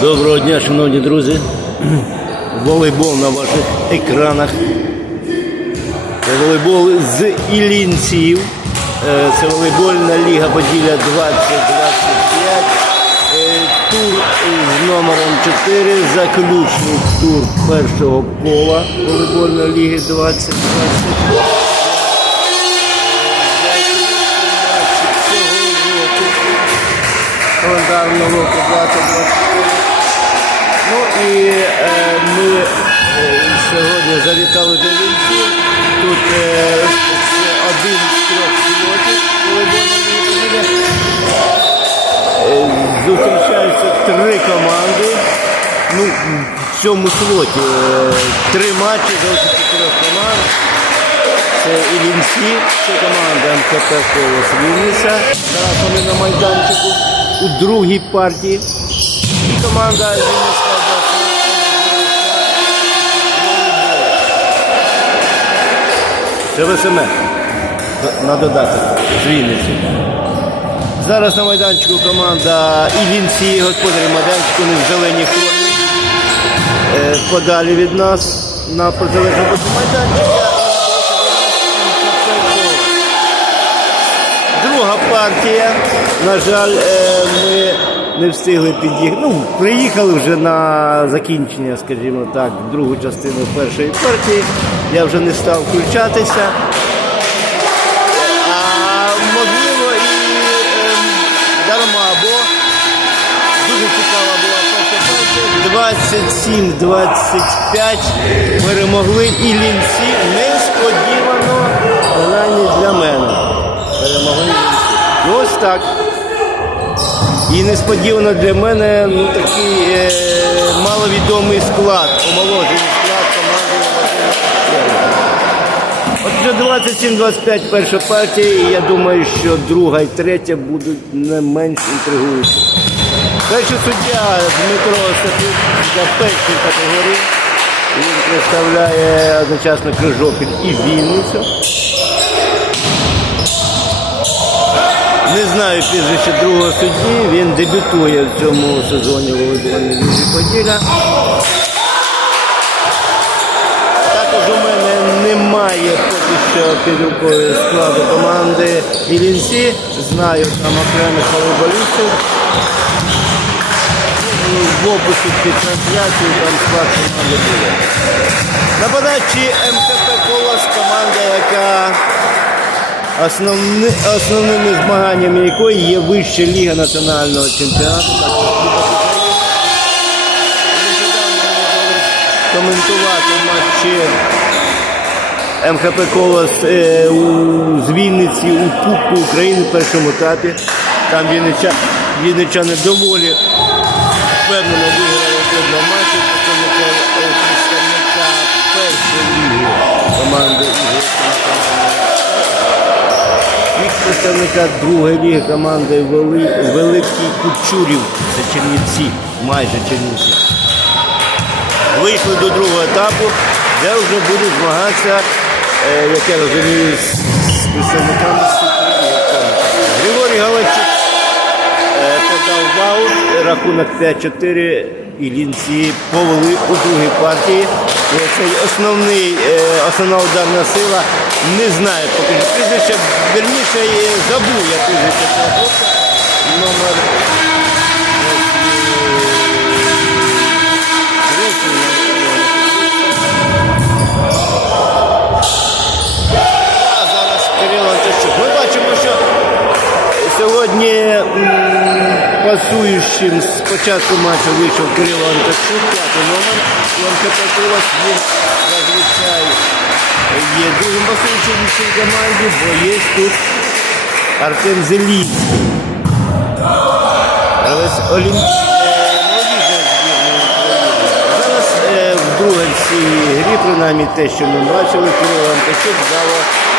Доброго дня, шановні друзі. Волейбол на ваших екранах. Волейбол з Іллінців. Е, Це волейбольна ліга Поділля 2025. Е, Тур з номером 4. Заключний тур першого кола волейбольної ліги 2020. календарного року 2024. І е, ми сьогодні завітали до Вінців. Тут е, один з трьох пілотів. Е, Зустрічаються три команди. Ну, в цьому слоті е, три матчі за чотирьох команд. Це Ілінці, це команда МКП Колос Вінниця. Зараз вони на майданчику у другій партії. І команда Вінницька Це ВСМ. На додаток з Вінниці. Зараз на майданчику команда Ілінці, господарі майданчику, вони в зеленій формі. Е, Подалі від нас на протилежному боці майданчика. Друга партія. На жаль, е, не встигли під'їхати. Ну, приїхали вже на закінчення, скажімо так, другу частину першої партії. Я вже не став включатися. А можливо і ем, дарма, бо дуже цікава була перша партія. 27-25 перемогли і лінці. Несподівано, принаймні для мене. Перемогли лінці. Ось так. І несподівано для мене ну, такий е, маловідомий склад, омоложений склад команди Володимира Отже, 27-25 перша партія, і я думаю, що друга і третя будуть не менш інтригуючі. Перший суддя Дмитро Сапів для першої категорії. Він представляє одночасно Крижопіль і Вінницю. Не знаю прізвище другого судді, він дебютує в цьому сезоні ліги Поділля. Також у мене немає поки що під рукою складу команди Ілінці. Знаю там окремих волейболістів. В описі під трансляцію там склад команди буде. На подачі МКП Колос команда, яка основни, основними змаганнями якої є вища ліга національного чемпіонату. Коментувати матчі МХП Колос е, у, з Вінниці у Кубку України в першому етапі. Там Віннича, Вінничани доволі впевнено виграли матчі представника, е, представника першої ліги команди представника другої ліги команди Вели- Великий Кучурів. Це Чернівці, майже Чернівці. Вийшли до другого етапу, де вже будуть змагатися, е, як я розумію, з, представниками Суперліги. Григорій Галачук е, подав в рахунок 5-4, і лінці повели у другій партії. Цей основний, е, основна ударна сила не знаю поки що прізвище, вірніше е, забув я прізвище цього хлопця. Номер е, зараз Кирило. Ми бачимо, що сьогодні пасуючим з початку матчу вийшов Кирило Антощук, п'ятий номер. Колос він зазвичай є другим пасуючим в цій команді, бо є тут Артем Зелінський. Гравець Олімп... е, збірної України. Зараз е, вдруге в цій грі, принаймні те, що ми бачили, Кирило Антощук вдало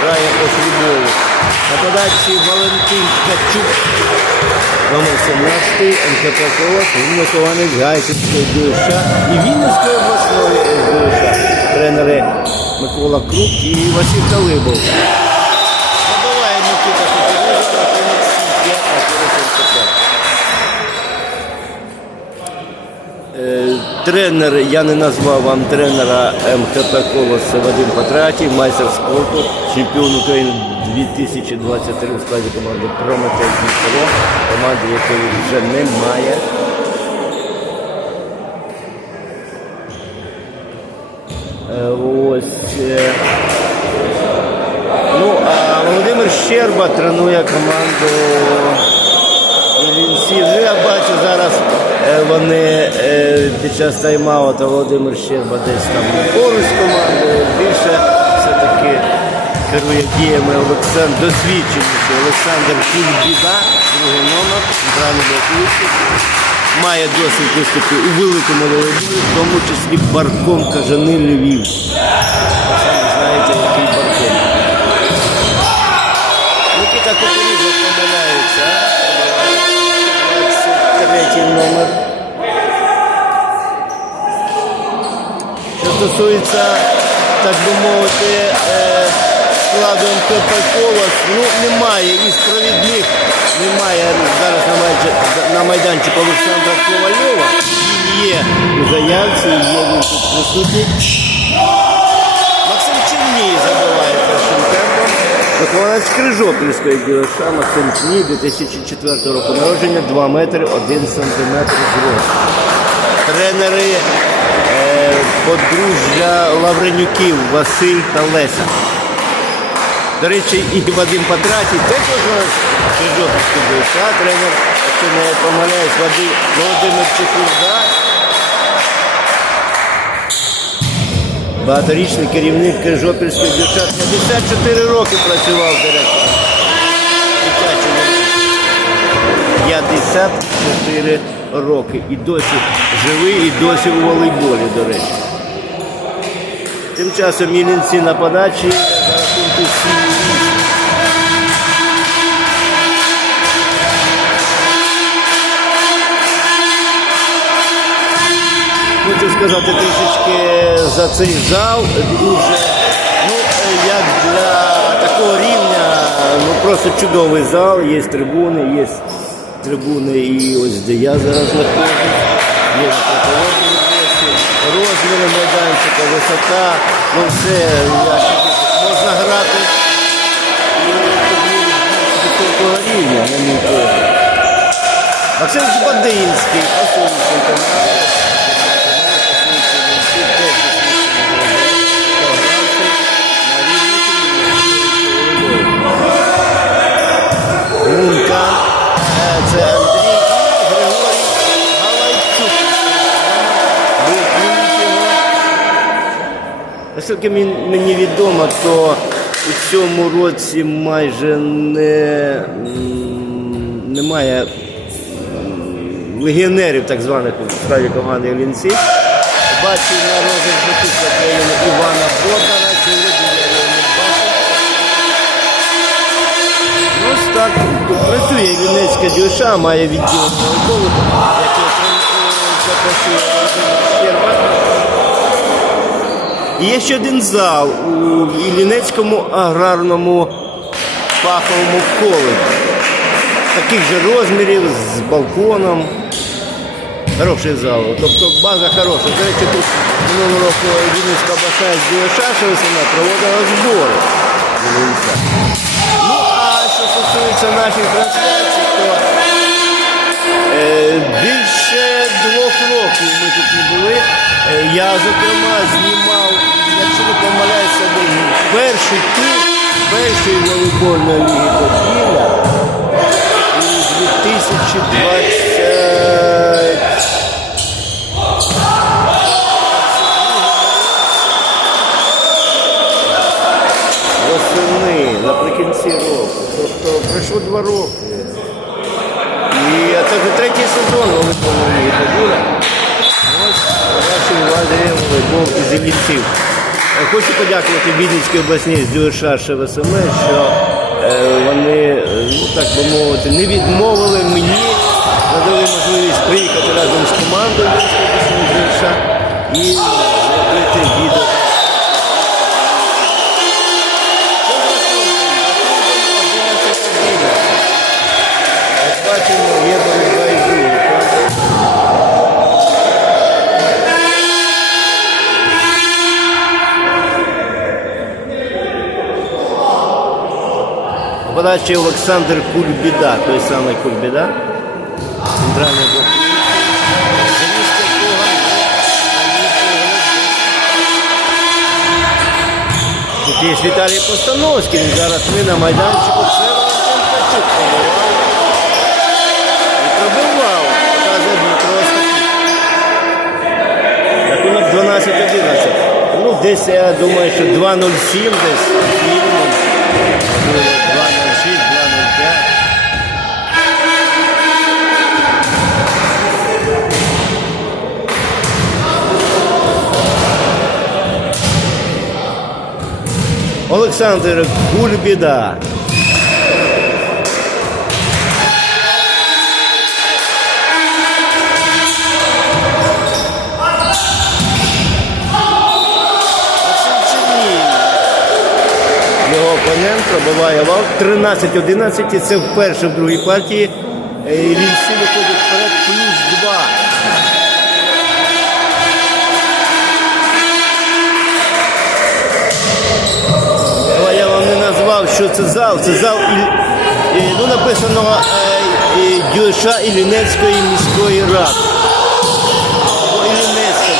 грає по футболу. На подачі Валентин Ткачук, номер 17, МКП Колос, він Гайківської душа і Вінницької обласної душа. Тренери Микола Крук і Василь Талибов. Тренер, я не назвав вам тренера МХП Колос Вадим Патратій, майстер спорту, чемпіон України 2023 у складі команди Прометей Дніпро, команди, якої вже немає. Е, Ось. е, Ну, а Володимир Щерба тренує команду. Ну, я бачу зараз вони е, під час тайм-аута Володимир Щерба десь там поруч з командою. Більше все-таки керує діями Олександр, досвідченіший Олександр Кульбіда, другий номер, центральний блокуючий. Має досвід виступів у великому волейболі, в тому числі Барком Кажани Львів. Номер. Що стосується, так би мовити, е, складу МКП Колос, ну немає і провідних, немає зараз на, майданчику, Олександра Ковальова. Є у заявці, є тут присутній. Максим Черній забиває першим Вихованець Крижопільської Максим Черній 2004 року народження 2 метри 1 сантиметр зросту. Тренери е, подружжя Лавренюків Василь та Леся. До речі, і Вадим Патратій теж вихованець Крижопільської ДЮСШ, тренер, якщо не помиляюсь, Володимир Чехурда. Багаторічний керівник Крижопільської дівчат 54 роки працював директором. 54 роки. І досі живий, і досі у волейболі, до речі. Тим часом Мілінці на подачі за рахунку 7 сказати трішечки за цей зал. Дуже, ну, е, як для такого рівня, ну просто чудовий зал, є трибуни, є трибуни і ось де я зараз знаходжусь. Є розміри майданчика, висота, ну все, як можна грати і високого рівня, на мій погляд. Максим Збадинський, посольський команди. Наскільки мен- мені відомо, то у цьому році майже не, немає легіонерів так званих у складі команди Лінці. Бачу на розгляд України Івана Богдана, сьогодні я не бачив. Ось так працює Вінницька дюша, має відділ волейболу, яке запрацює Володимир Щерба. І є ще один зал у Іллінецькому аграрному фаховому коледжі. Таких же розмірів з балконом. Хороший зал. Тобто база хороша. До речі, тут минулого року Вінницька обласна ДЮШ вона проводила збори. Ну, а що стосується наших трансляцій, то більше двох років ми тут не були. Е, я, зокрема, знімав, якщо не помиляюся, перший тур першої волейбольної ліги Поділля у 2020 восени, наприкінці року. Тобто пройшло два роки. Вже третій сезон волейбольної ліги Поділля. Ось вашій увазі волейбол із Іллінців. Е, Хочу подякувати Відницькій обласній ДЮШ ШВСМ, що е, вони, е, ну так би мовити, не відмовили мені, надали можливість приїхати разом з командою обласної і зробити відео. Подачі Олександр Кульбіда, той самий Кульбіда. Центральний блок. Тут є Віталій Постановський, зараз ми на майданчику. Це Валентин Пачук пробивав. І пробивав, показує Дмитро Остапчук. Рахунок 12-11. Ну, десь я думаю, що 2.07 десь мінімум. Олександр Гульбіда. Його опонент пробиває вал 13-11 і це вперше в другій партії. Е, і Він що це зал. Це зал і, і, ну, написано е, і, ДЮШ Іллінецької міської ради. Або Іллінецька.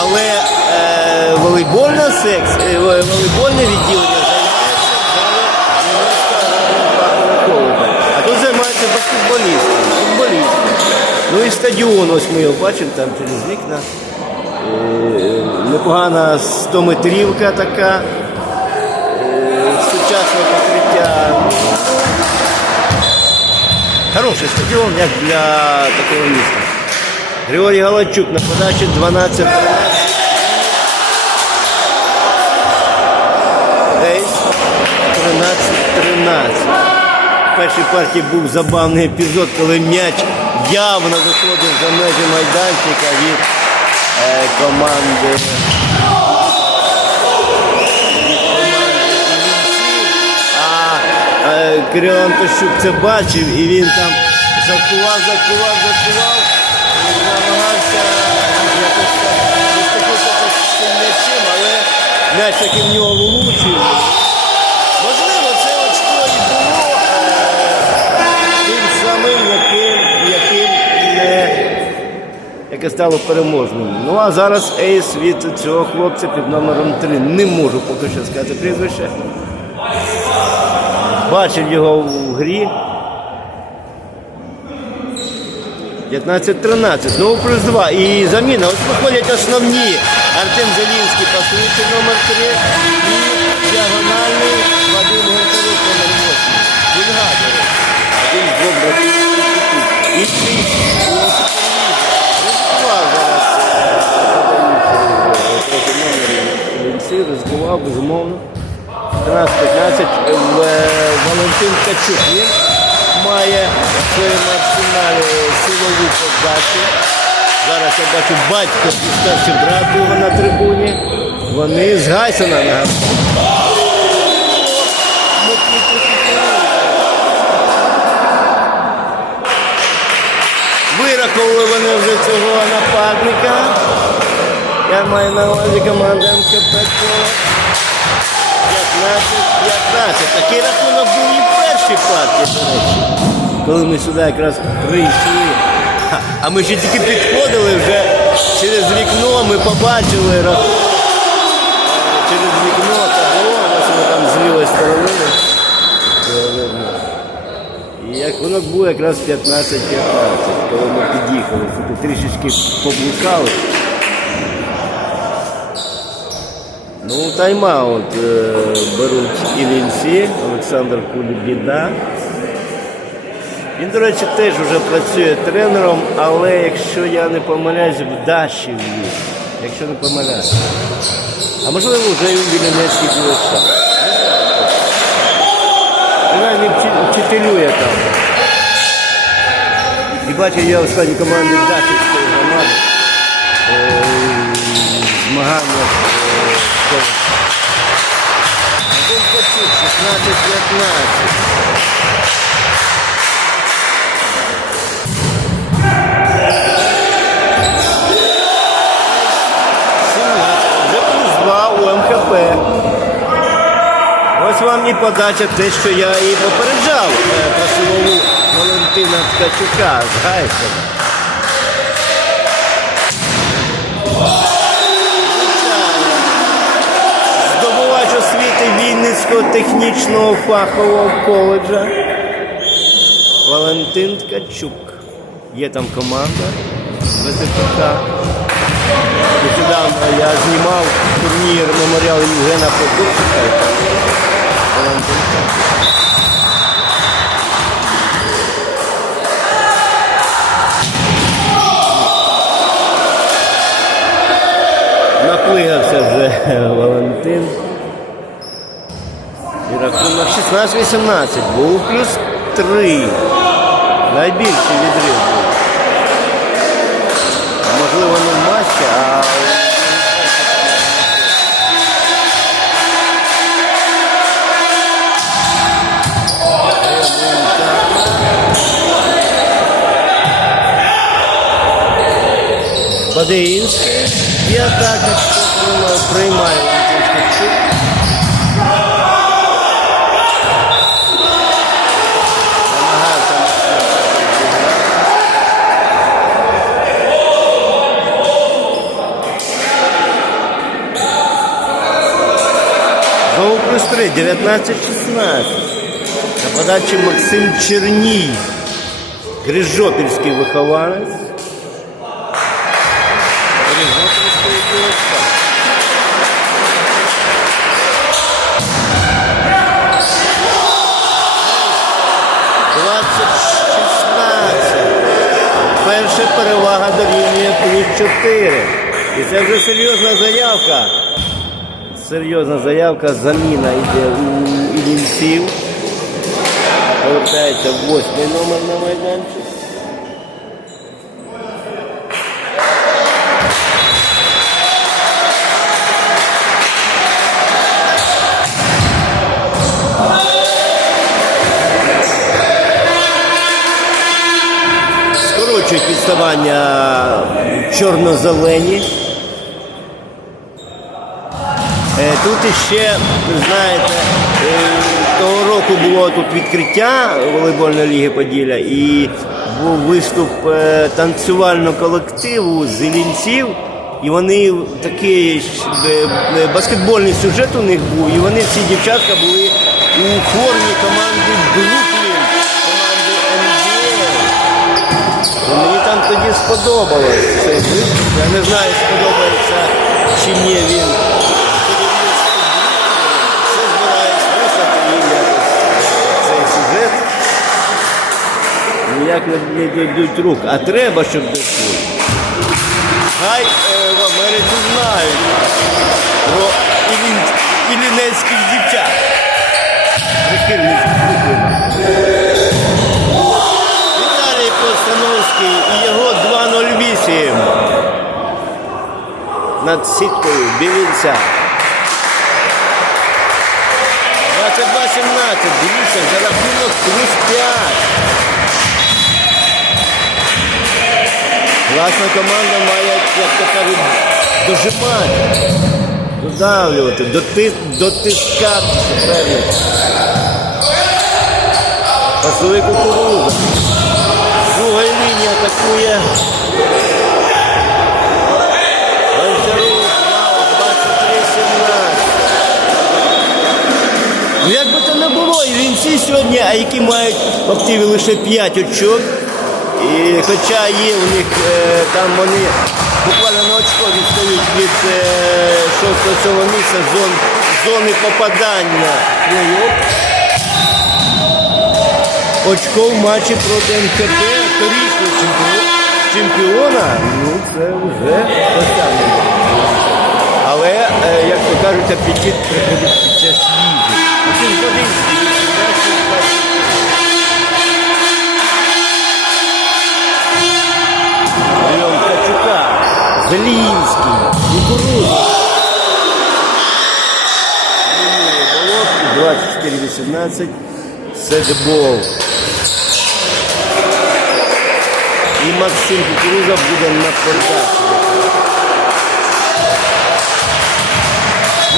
Але е, волейбольна секція, е, волейбольне відділення займається зараз А тут займаються баскетболісти, футболісти. Ну і стадіон, ось ми його бачимо там через вікна. Е, Непогана 100-метрівка така, е, сучасне покриття. Хороший стадіон, як для такого міста. Григорій Галачук на подачі 12 13 Десь 13-13. В першій партії був забавний епізод, коли м'яч явно виходив за межі майданчика е, команди. А е, Антощук це бачив і він там закував, закував, закував. Намагався якось але м'яч таки в нього влучив. Можливо, яке стало переможним. Ну а зараз ейс від цього хлопця під номером 3. Не можу поки що сказати прізвище. Бачив його в грі. 15-13. Знову ну, плюс 2. І заміна. Ось виходять основні. Артем Зелінський пасуючи номер 3 і діагональний Вадим Гончарук номер 8. Він гадує. Один з двох Ризикував, безумовно. 13-15 е, Валентин Качук. Він має в своєму арсеналі силову. Зараз я бачу батько брат його на трибуні. Вони з Гайсона на Вираховували вони вже цього нападника. Я маю на увазі команду МКП Коло. 15-15. Такий рахунок був і в першій партії, до речі. Коли ми сюди якраз прийшли. А ми ще тільки підходили вже через вікно, ми побачили Через вікно табло, ось ми там з лівої сторони. І як воно було якраз 15-15, коли ми під'їхали. Трішечки поблукали. Ну, тайм-аут е, беруть Іллінці, Олександр Кулібіда. Він, до речі, теж вже працює тренером, але якщо я не помиляюсь, в Даші він, якщо не помиляюсь. А можливо, вже і Вілінецькій ДЮСШ. Принаймні вчи- вчителює там. І бачу я у складі команди Дашівської громади. Е, Змагання. Е. Один Кочук, 16-15. Сімнадцять. Вже плюс два у МХП. подача те, що я і попереджав е, про силову Валентина Ткачука з Вінницького технічного фахового коледжа Валентин Ткачук. Є там команда ВТПК. Нещодавно я знімав турнір меморіал Євгена Прокопчика. Валентин Ткачук. Наплигався вже Валентин. І рахунок 16-18. Був плюс 3. Найбільший відрив був. Можливо, не в матчі, а Бадеїнський і атака приймає Валентин Ткачук. 3, 19-16. На подачі Максим Черній. Грижопільський вихованець. Грижопільський шістнадцять. Перша перевага дорівнює плюс 4. І це вже серйозна заявка. Серйозна заявка, заміна йде у Ілінців. Повертається восьмий номер на майданчик. Скорочують відставання чорно-зелені. Е, Тут іще, знаєте, е, того року було тут відкриття волейбольної ліги Поділля і був виступ е, танцювального колективу з Іллінців. І вони такий е, баскетбольний сюжет у них був, і вони всі дівчатка були у формі команди Бруклін, команди NBA. Мені там тоді сподобалось цей виступ. Я не знаю, сподобається чи ні він. Ніяк не, дійдуть рук. А треба, щоб дійшли. Хай е, в Америці знають про ілін, ілінецьких дівчат. Віталій Постановський і його 2.08 над сіткою Білінця. 22-17, дивіться, за рахунок плюс 5. Класна команда має, як то кажуть, дожимати, додавлювати, доти, дотискати суперника. Пасує кукуруза. Друга лінія атакує. Гончарук, Вау, 23-17. Ну як би це не було, і вінці сьогодні, а які мають в активі лише 5 очок. І хоча є у них е, там вони буквально на очко відстають від 6-7 місця зон, зони попадання очко в матчі проти МКТ, торічного чемпіона, чемпіона, ну це вже досягнення. Але, е, як то кажуть, апетит приходить під час їжі. Зелінський, Кукуруза. Мінує Болотки, 24-18, Седбол. І Максим Кукуруза буде на подачі.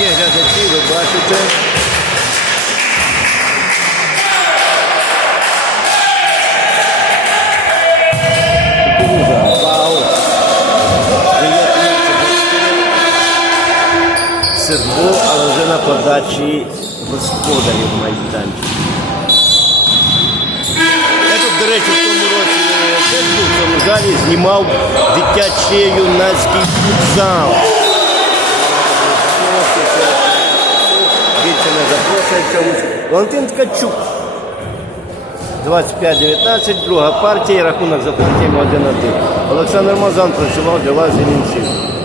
Є глядачі, ви бачите. Передачі господарів майданчика. Я тут, до речі, в тому році е, в цьому залі знімав дитячий юнацький футзал. Більше не запрошує. Валентин Ткачук. 25-19, друга партія, рахунок за партіями 1-1. Олександр Мазан працював для вас і інших.